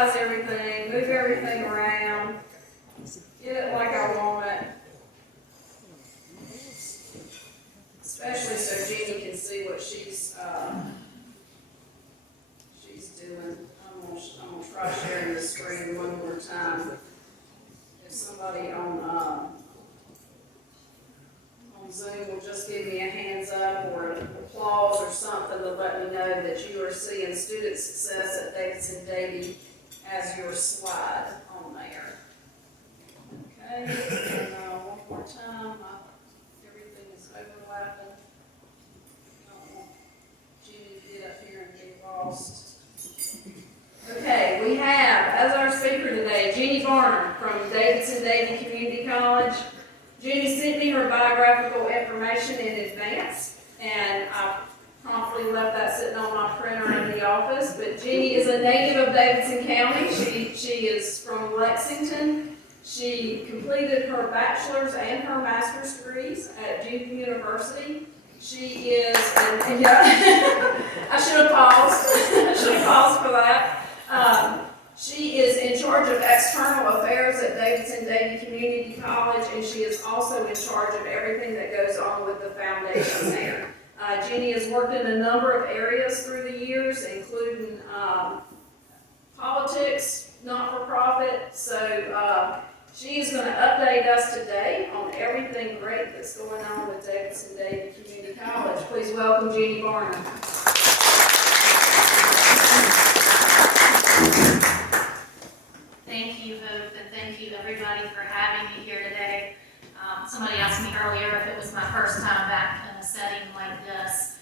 resize everything, move everything around, get it like I want it. Especially so Jeannie can see what she's doing. I'm gonna try sharing the screen one more time. If somebody on Zoom will just give me a hands up or an applause or something to let me know that you are seeing student success at Davidson Davie as your slide on there. Okay, and one more time. Everything is overlapping. I don't want Jeannie to get up here and get lost. Okay, we have, as our speaker today, Jeannie Varner from Davidson Davie Community College. Jeannie sent me her biographical information in advance, and I promptly left that sitting on my printer in the office. But Jeannie is a native of Davidson County. She is from Lexington. She completed her bachelor's and her master's degrees at Duke University. She is, and yeah, I should have paused. I should have paused for that. She is in charge of external affairs at Davidson Davie Community College, and she is also in charge of everything that goes on with the foundation there. Jeannie has worked in a number of areas through the years, including politics, not-for-profit. So she is going to update us today on everything great that's going on with Davidson Davie Community College. Please welcome Jeannie Varner. Thank you, Hope, and thank you everybody for having me here today. Somebody asked me earlier if it was my first time back in a setting like this,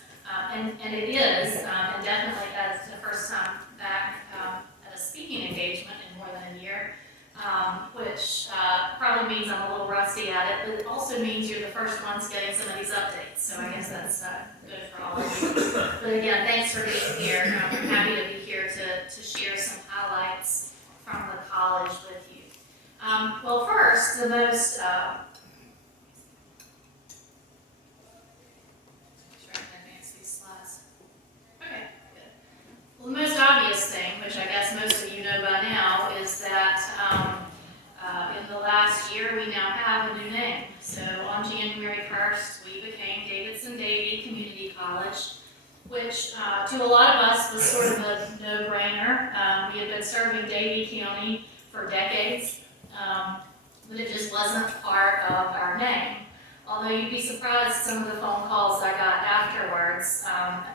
and it is, and definitely as the first time back at a speaking engagement in more than a year, which probably means I'm a little rusty at it, but it also means you're the first ones getting some of these updates, so I guess that's good for all of you. But again, thanks for being here. I'm happy to be here to share some highlights from the college with you. Well, first, the most Well, the most obvious thing, which I guess most of you know by now, is that in the last year we now have a new name. So on January 1st, we became Davidson Davie Community College, which to a lot of us was sort of a no-brainer. We had been serving Davie County for decades, but it just wasn't part of our name. Although you'd be surprised some of the phone calls I got afterwards.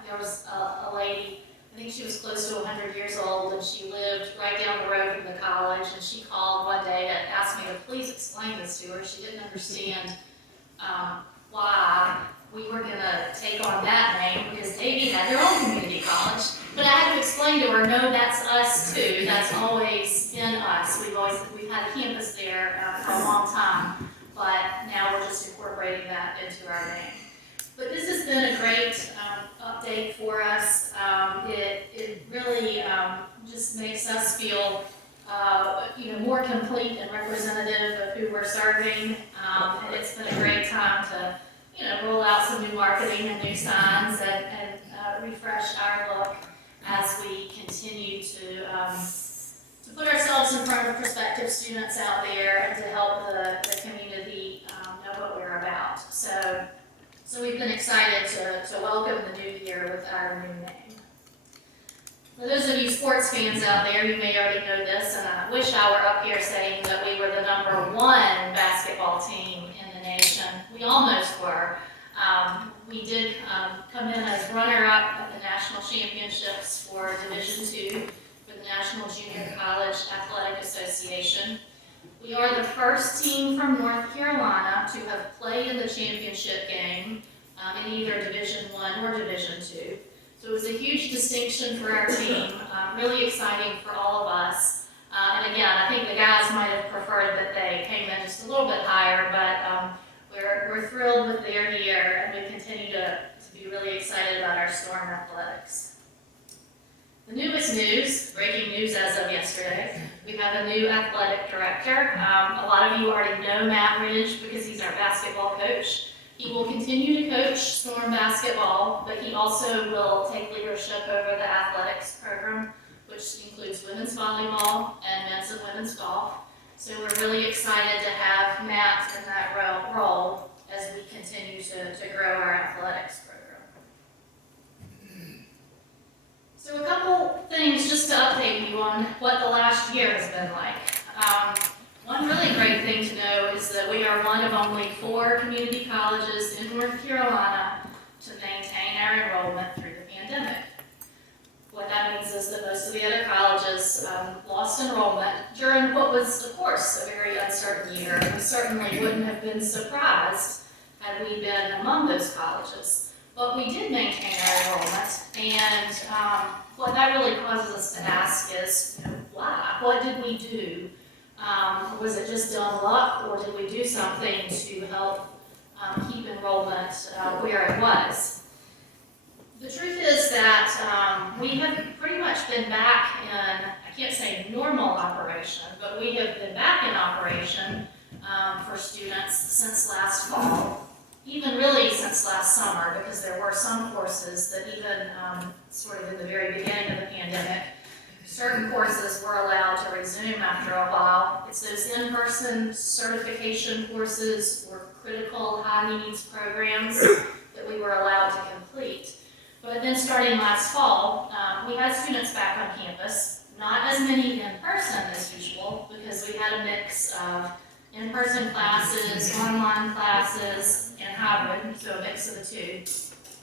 There was a lady, I think she was close to 100 years old, and she lived right down the road from the college, and she called one day to ask me to please explain this to her. She didn't understand why we were going to take on that name, because Davie had their own community college. But I had to explain to her, no, that's us too. That's always been us. We've had a campus there for a long time, but now we're just incorporating that into our name. But this has been a great update for us. It really just makes us feel more complete and representative of who we're serving. And it's been a great time to roll out some new marketing and new signs and refresh our look as we continue to put ourselves in front of prospective students out there and to help the community know what we're about. So we've been excited to welcome the new year with our new name. For those of you sports fans out there, you may already know this, and I wish I were up here saying that we were the #1 basketball team in the nation. We almost were. We did come in as runner-up at the national championships for Division II for the National Junior College Athletic Association. We are the first team from North Carolina to have played in the championship game in either Division I or Division II. So it was a huge distinction for our team, really exciting for all of us. And again, I think the guys might have preferred that they came in just a little bit higher, but we're thrilled with their year, and we continue to be really excited about our Storm athletics. The newest news, breaking news as of yesterday, we have a new athletic director. A lot of you already know Matt Ridge because he's our basketball coach. He will continue to coach Storm basketball, but he also will take leadership over the athletics program, which includes women's volleyball, So we're really excited to have Matt in that role as we continue to grow our athletics program. So a couple things just to update you on what the last year has been like. One really great thing to know is that we are one of only 4 community colleges in North Carolina to maintain our enrollment through the pandemic. What that means is that most of the other colleges lost enrollment during what was, of course, a very uncertain year. We certainly wouldn't have been surprised had we been among those colleges. But we did maintain our enrollment, and what that really causes us to ask is, why? What did we do? Was it just dumb luck, or did we do something to help keep enrollment where it was? The truth is that we have pretty much been back in, I can't say normal operation, but we have been back in operation for students since last fall, even really since last summer, because there were some courses that even sort of in the very beginning of the pandemic, certain courses were allowed to resume after a while. It's those in-person certification courses or critical high needs programs that we were allowed to complete. But then starting last fall, we had students back on campus, not as many in person as usual, because we had a mix of in-person classes, online classes, and hybrid, so a mix of the two.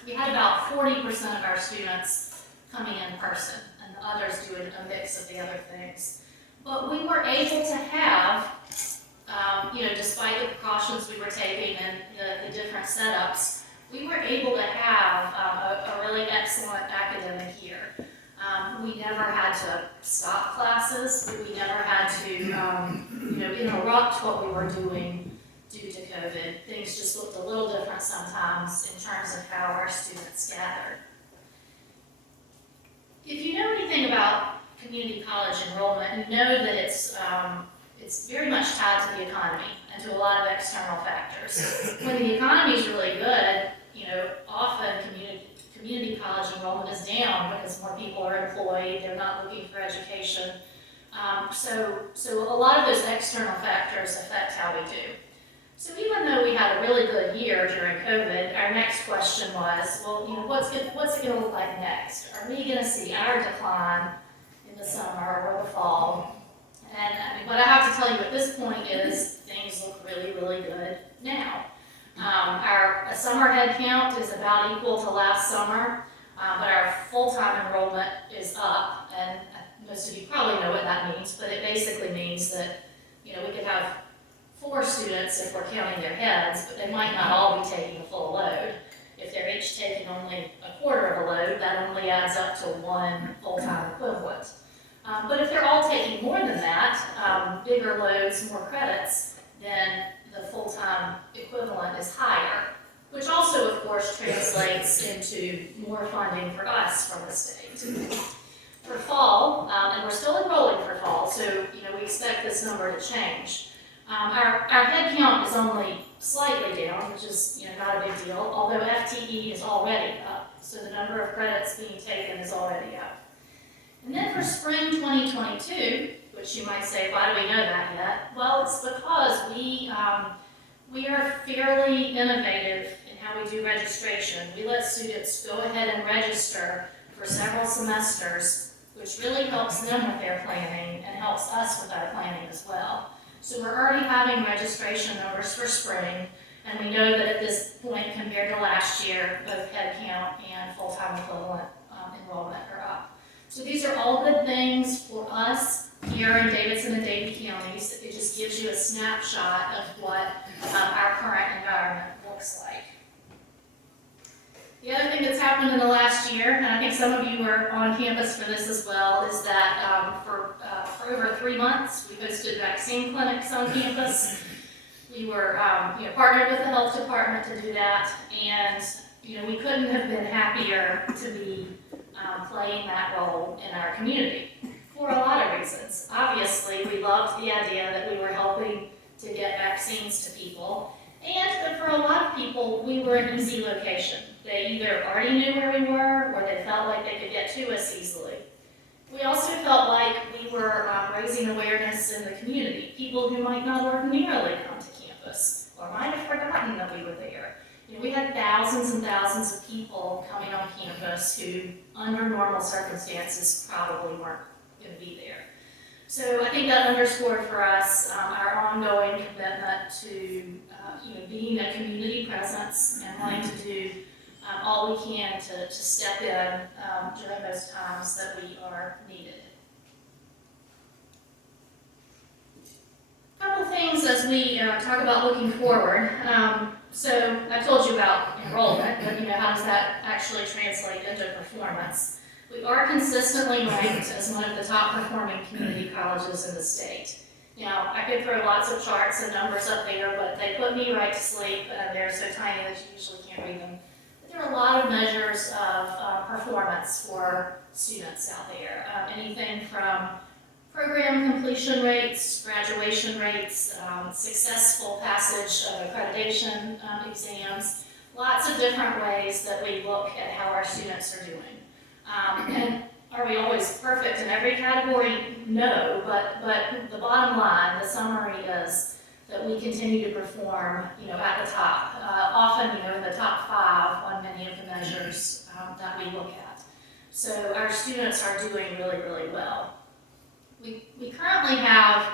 We had about 40% of our students coming in person, and the others doing a mix of the other things. But we were able to have, despite the precautions we were taking and the different setups, we were able to have a really excellent academic year. We never had to stop classes. We never had to, interrupt what we were doing due to COVID. Things just looked a little different sometimes in terms of how our students gathered. If you know anything about community college enrollment, you know that it's very much tied to the economy and to a lot of external factors. When the economy is really good, often community college enrollment is down because more people are employed, they're not looking for education. So a lot of those external factors affect how we do. So even though we had a really good year during COVID, our next question was, well, what's it going to look like next? Are we going to see our decline in the summer or the fall? And what I have to tell you at this point is things look really, really good now. Our summer head count is about equal to last summer, but our full-time enrollment is up, and most of you probably know what that means, but it basically means that, we could have 4 students if we're counting their heads, but they might not all be taking a full load. If they're each taking only a quarter of a load, that only adds up to 1 full-time equivalent. But if they're all taking more than that, bigger loads, more credits, then the full-time equivalent is higher, which also, of course, translates into more funding for us from the state. For fall, and we're still enrolling for fall, so we expect this number to change. Our head count is only slightly down, which is not a big deal, although FTE is already up, so the number of credits being taken is already up. And then for spring 2022, which you might say, why do we know that yet? Well, it's because we are fairly innovative in how we do registration. We let students go ahead and register for several semesters, which really helps them with their planning and helps us with our planning as well. So we're already having registration numbers for spring, and we know that at this point compared to last year, both head count and full-time equivalent enrollment are up. So these are all good things for us here in Davidson and Davie counties. It just gives you a snapshot of what our current environment looks like. The other thing that's happened in the last year, and I think some of you were on campus for this as well, is that for over 3 months, we hosted vaccine clinics on campus. We were partnered with the health department to do that, and we couldn't have been happier to be playing that role in our community for a lot of reasons. Obviously, we loved the idea that we were helping to get vaccines to people, and for a lot of people, we were an easy location. They either already knew where we were, or they felt like they could get to us easily. We also felt like we were raising awareness students in the community, people who might not ordinarily come to campus, or might have forgotten that we were there. You know, we had thousands and thousands of people coming on campus who, under normal circumstances, probably weren't going to be there. So I think that underscored for us our ongoing commitment to being a community presence and wanting to do all we can to step in during those times that we are needed. A couple things as we talk about looking forward. So I told you about enrollment, but how does that actually translate into performance? We are consistently ranked as one of the top performing community colleges in the state. Now, I could throw lots of charts and numbers up there, but they put me right to sleep. They're so tiny that you usually can't read them. But there are a lot of measures of performance for students out there. Anything from program completion rates, graduation rates, successful passage of accreditation exams, lots of different ways that we look at how our students are doing. And are we always perfect in every category? No, but the bottom line, the summary is that we continue to perform, at the top. Often, in the top 5 on many of the measures that we look at. So our students are doing really, really well. We currently have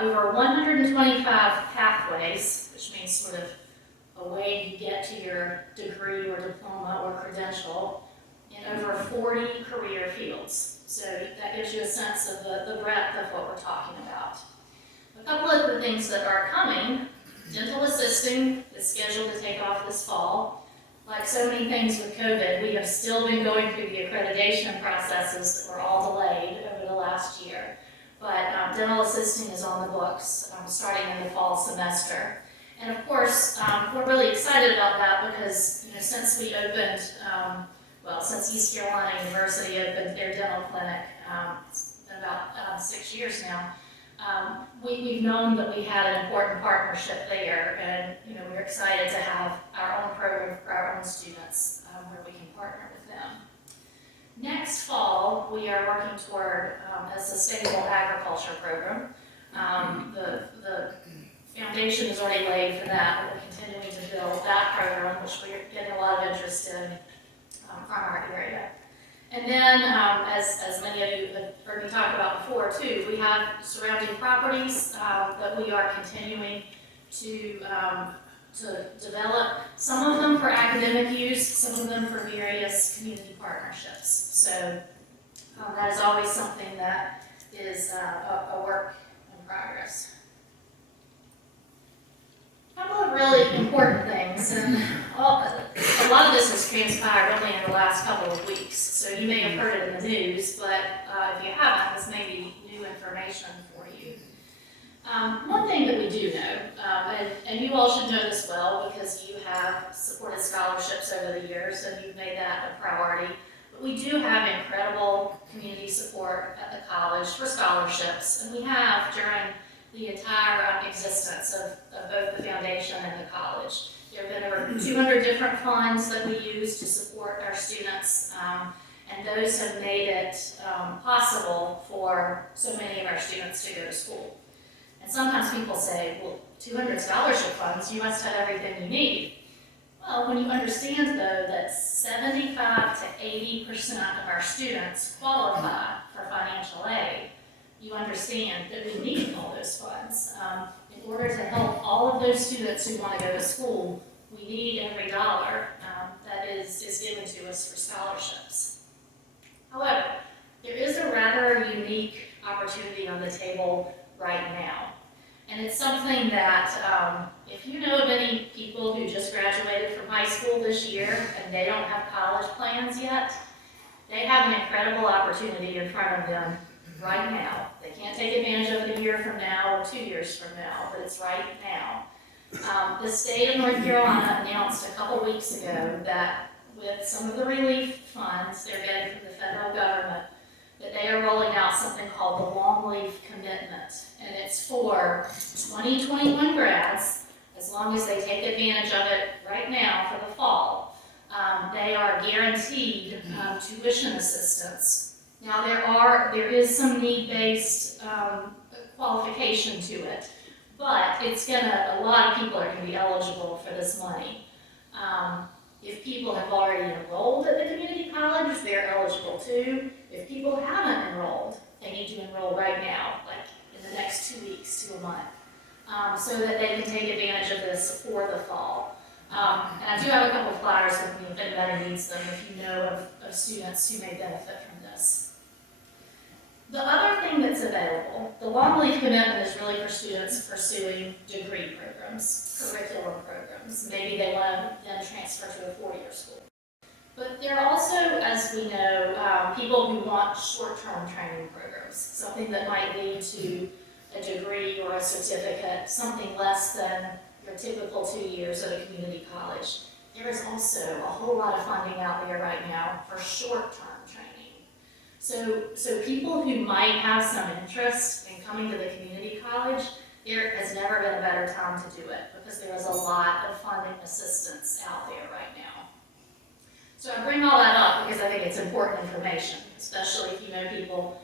over 125 pathways, which means sort of a way you get to your degree or diploma or credential, in over 40 career fields. So that gives you a sense of the breadth of what we're talking about. A couple of the things that are coming, dental assisting is scheduled to take off this fall. Like so many things with COVID, we have still been going through the accreditation processes that were all delayed over the last year. But dental assisting is on the books starting in the fall semester. And of course, we're really excited about that because since we opened, since East Carolina University opened their dental clinic, it's been about 6 years now, we've known that we had an important partnership there, and we're excited to have our own program for our own students where we can partner with them. Next fall, we are working toward a sustainable agriculture program. The foundation is already laid for that, but we're continuing to build that program, which we're getting a lot of interest in from our area. And then, as many of you have heard me talk about before too, we have surrounding properties that we are continuing to develop, some of them for academic use, some of them for various community partnerships. So that is always something that is a work in progress. A couple of really important things, and a lot of this has transpired only in the last couple of weeks, so you may have heard it in the news, but if you haven't, this may be new information for you. One thing that we do know, and you all should know this well because you have supported scholarships over the years and you've made that a priority, but we do have incredible community support at the college for scholarships, and we have during the entire existence of both the foundation and the college. There have been over 200 different funds that we use to support our students, and those have made it possible for so many of our students to go to school. And sometimes people say, well, 200 scholarship funds, you must have everything you need. Well, when you understand, though, that 75 to 80% of our students qualify for financial aid, you understand that we need all those funds. In order to help all of those students who want to go to school, we need every dollar that is given to us for scholarships. However, there is a rather unique opportunity on the table right now. And it's something that, if you know of any people who just graduated from high school this year and they don't have college plans yet, they have an incredible opportunity in front of them right now. They can't take advantage of it a year from now or 2 years from now, but it's right now. The state of North Carolina announced a couple weeks ago that with some of the relief funds they're getting from the federal government, that they are rolling out something called the Long Leaf Commitment. And it's for 2021 grads, as long as they take advantage of it right now for the fall. They are guaranteed tuition assistance. Now there is some need-based qualification to it, but a lot of people are gonna be eligible for this money. If people have already enrolled at the community college, they're eligible too. If people haven't enrolled, they need to enroll right now, like in the next 2 weeks to a month, so that they can take advantage of this for the fall. And I do have a couple flyers with me if anybody needs them, if you know of students who may benefit from this. The other thing that's available, the long leave commitment is really for students pursuing degree programs, curriculum programs. Maybe they want to then transfer to a four-year school. But there are also, as we know, people who want short-term training programs, something that might lead to a degree or a certificate, something less than your typical 2 years at a community college. There is also a whole lot of funding out there right now for short-term training. So people who might have some interest in coming to the community college, there has never been a better time to do it because there is a lot of funding assistance out there right now. So I bring all that up because I think it's important information, especially if you know people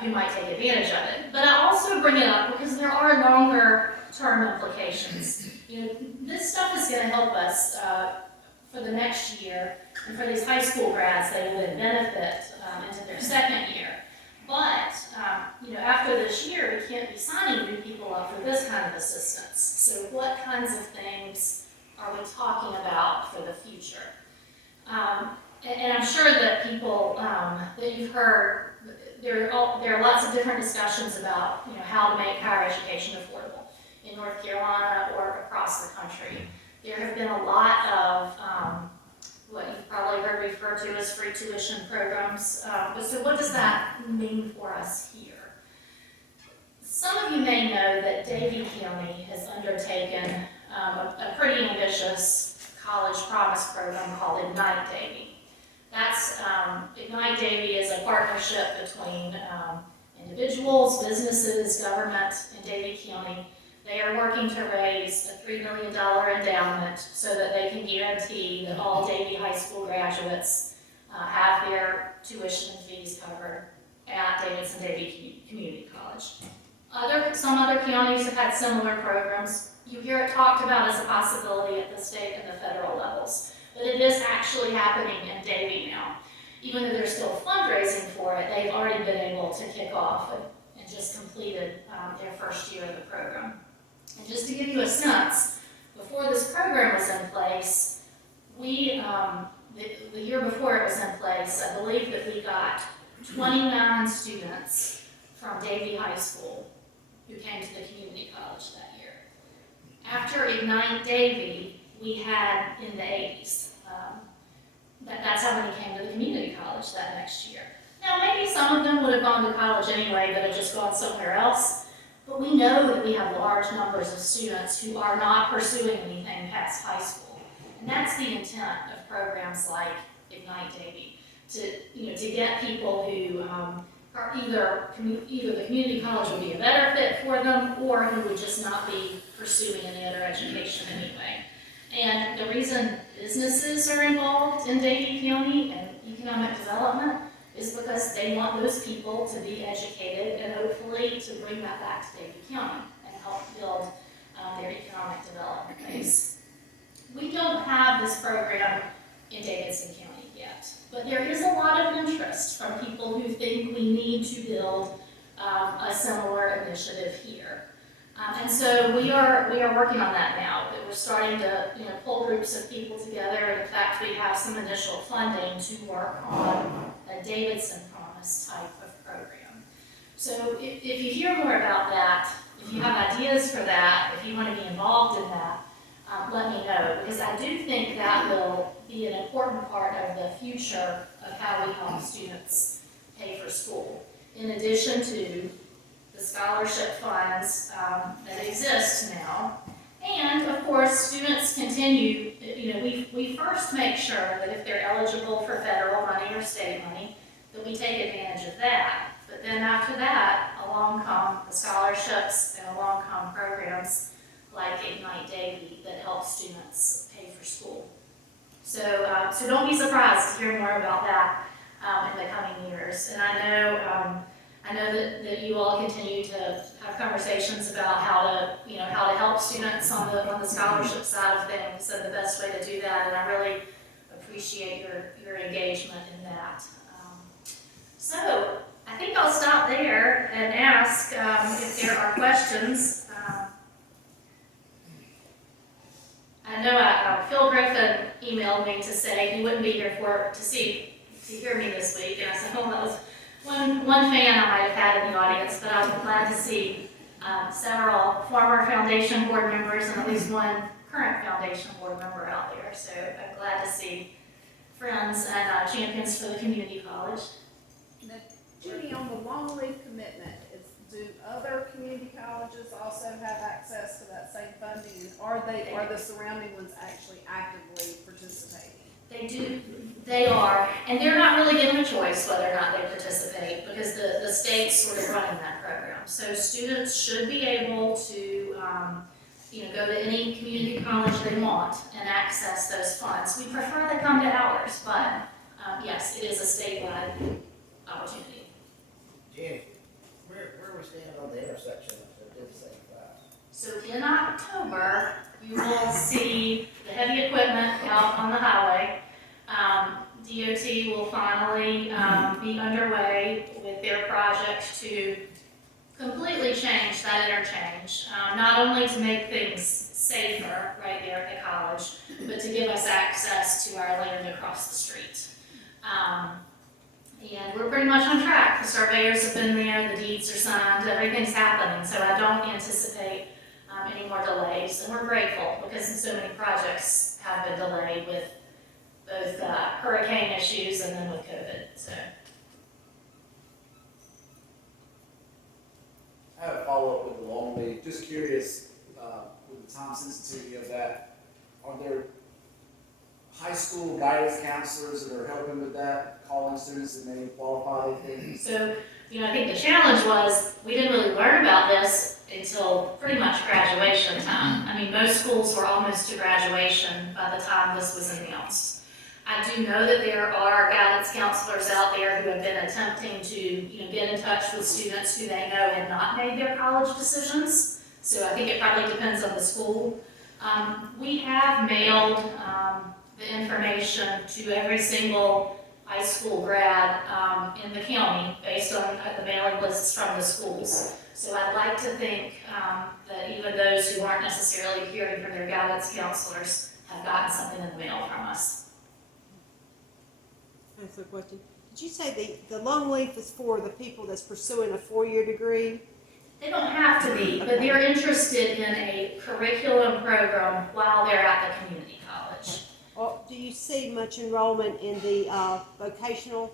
who might take advantage of it. But I also bring it up because there are longer term implications. This stuff is going to help us for the next year, and for these high school grads, they will then benefit into their second year. But after this year, we can't be signing new people up for this kind of assistance. So what kinds of things are we talking about for the future? And I'm sure that people that you've heard, there are lots of different discussions about how to make higher education affordable in North Carolina or across the country. There have been a lot of what you've probably heard referred to as free tuition programs. So what does that mean for us here? Some of you may know that Davie County has undertaken a pretty ambitious college promise program called Ignite Davie. That's Ignite Davie is a partnership between individuals, businesses, government, and Davie County. They are working to raise a $3 million endowment so that they can guarantee that all Davie High School graduates have their tuition and fees covered at Davidson-Davie Community College. Some other counties have had similar programs. You hear it talked about as a possibility at the state and the federal levels, but it is actually happening in Davie now. Even though they're still fundraising for it, they've already been able to kick off and just completed their first year of the program. And just to give you a sense, before this program was in place, the year before it was in place, I believe that we got 29 students from Davie High School who came to the community college that year. After Ignite Davie, we had in the 80s. That's how many came to the community college that next year. Now, maybe some of them would have gone to college anyway, but had just gone somewhere else. But we know that we have large numbers of students who are not pursuing anything past high school. And that's the intent of programs like Ignite Davie, to get people who are either the community college would be a better fit for them, or who would just not be pursuing any other education anyway. And the reason businesses are involved in Davie County and economic development is because they want those people to be educated and hopefully to bring that back to Davie County and help build their economic development base. We don't have this program in Davidson County yet, but there is a lot of interest from people who think we need to build a similar initiative here. And so we are working on that now. We're starting to pull groups of people together, and in fact we have some initial funding to work on a Davidson Promise type of program. So if you hear more about that, if you have ideas for that, if you want to be involved in that, let me know, because I do think that will be an important part of the future of how we help students pay for school. In addition to the scholarship funds that exist now. And of course, students continue, we first make sure that if they're eligible for federal money or state money, that we take advantage of that. But then after that, along come the scholarships and along come programs like Ignite Davie that help students pay for school. So don't be surprised to hear more about that in the coming years. And I know that you all continue to have conversations about how to help students on the scholarship side of things and the best way to do that. And I really appreciate your engagement in that. So I think I'll stop there and ask if there are questions. I know Phil Griffin emailed me to say he wouldn't be here to hear me this week, and I said, well, that was one fan I might have had in the audience, but I'm glad to see several former foundation board members and at least one current foundation board member out there. So I'm glad to see friends and champions for the community college. Now, Judy, on the long leave commitment, do other community colleges also have access to that same funding, and are the surrounding ones actually actively participating? They do, they are, and they're not really given a choice whether or not they participate because the state's sort of running that program. So students should be able to, go to any community college they want and access those funds. We prefer they come to ours, but yes, it is a statewide opportunity. Jim, where we stand on the intersection of the DCCC class? So in October, you will see the heavy equipment out on the highway. DOT will finally be underway with their project to completely change that interchange, not only to make things safer right there at the college, but to give us access to our land across the street. And we're pretty much on track. The surveyors have been there, the deeds are signed, everything's happening, so I don't anticipate any more delays. And we're grateful because so many projects have been delayed with both hurricane issues and then with COVID. So. I have a follow-up with the long leave. Just curious, with the time sensitivity of that, are there high school guidance counselors that are helping with that, calling students that may qualify? So, I think the challenge was we didn't really learn about this until pretty much graduation time. I mean, most schools were almost to graduation by the time this was announced. I do know that there are guidance counselors out there who have been attempting to, get in touch with students who they know had not made their college decisions. So I think it probably depends on the school. We have mailed the information to every single high school grad in the county based on the mailing lists from the schools. So I'd like to think that even those who aren't necessarily hearing from their guidance counselors have gotten something in the mail from us. That's a question. Did you say the long leave is for the people that's pursuing a 4-year degree? They don't have to be, but they're interested in a curriculum program while they're at the community college. Or do you see much enrollment in the vocational?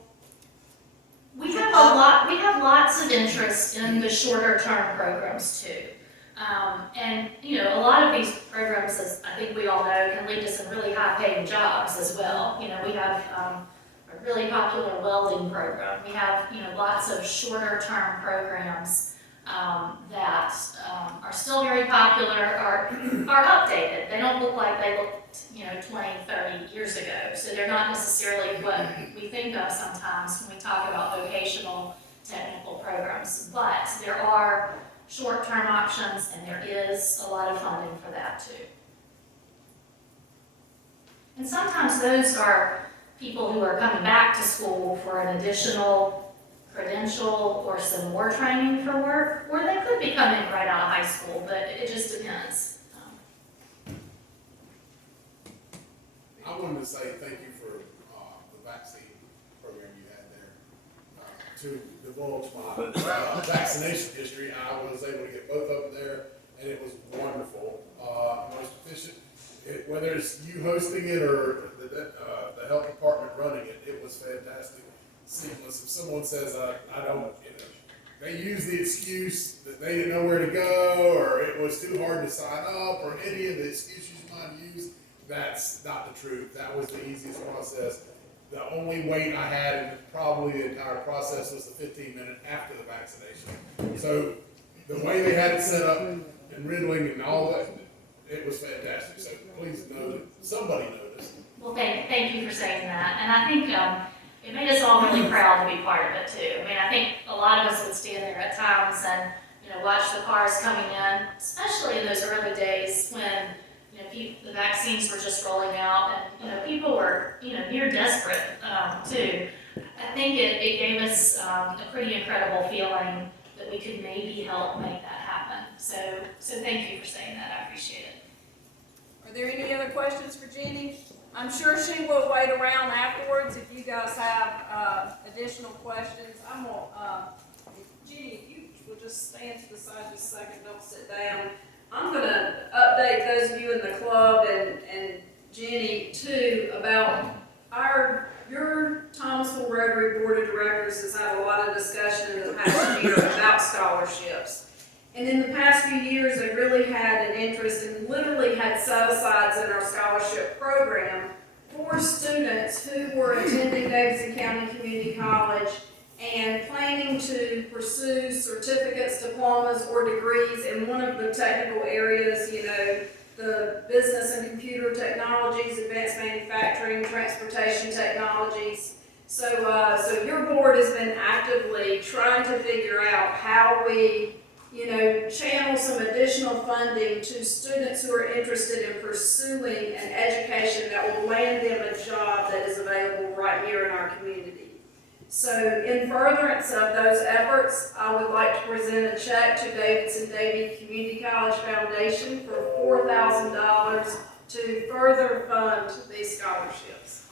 We have lots of interest in the shorter term programs too. And a lot of these programs, as I think we all know, can lead to some really high paying jobs as well. We have a really popular welding program. We have, lots of shorter term programs that are still very popular, are updated. They don't look like they looked, 20, 30 years ago. So they're not necessarily what we think of sometimes when we talk about vocational technical programs. But there are short-term options, and there is a lot of funding for that too. And sometimes those are people who are coming back to school for an additional credential or some more training for work, or they could be coming right out of high school, but it just depends. I wanted to say thank you for the vaccine program you had there. To divulge my vaccination history, I was able to get both of them there, and it was wonderful. Most efficient. Whether it's you hosting it or the health department running it, it was fantastic. Seamless. If someone says, I don't, they use the excuse that they didn't know where to go, or it was too hard to sign up, or any of the excuses you might use, that's not the truth. That was the easiest process. The only wait I had in probably the entire process was the 15-minute after the vaccination. So the way they had it set up and riddling and all that, it was fantastic. So please know that somebody noticed. Well, thank you for saying that. And I think it made us all really proud to be part of it too. I mean, I think a lot of us would stand there at times and watch the cars coming in, especially in those early days when, the vaccines were just rolling out and, people were, near desperate, too. I think it gave us a pretty incredible feeling that we could maybe help make that happen. So thank you for saying that. I appreciate it. Are there any other questions for Jeannie? I'm sure she will wait around afterwards if you guys have additional questions. I'm gonna, Jeannie, if you will just stand to the side just a second, don't sit down. I'm gonna update those of you in the club and Jenny too about your Thomasville Rotary Board of Directors has had a lot of discussion in the past year about scholarships. And in the past few years, they really had an interest and literally had set-asides in our scholarship program for students who were attending Davidson County Community College and planning to pursue certificates, diplomas, or degrees in one of the technical areas, the business and computer technologies, advanced manufacturing, transportation technologies. So your board has been actively trying to figure out how we, channel some additional funding to students who are interested in pursuing an education that will land them a job that is available right here in our community. So in furtherance of those efforts, I would like to present a check to Davidson-Davie Community College Foundation for $4,000 to further fund these scholarships.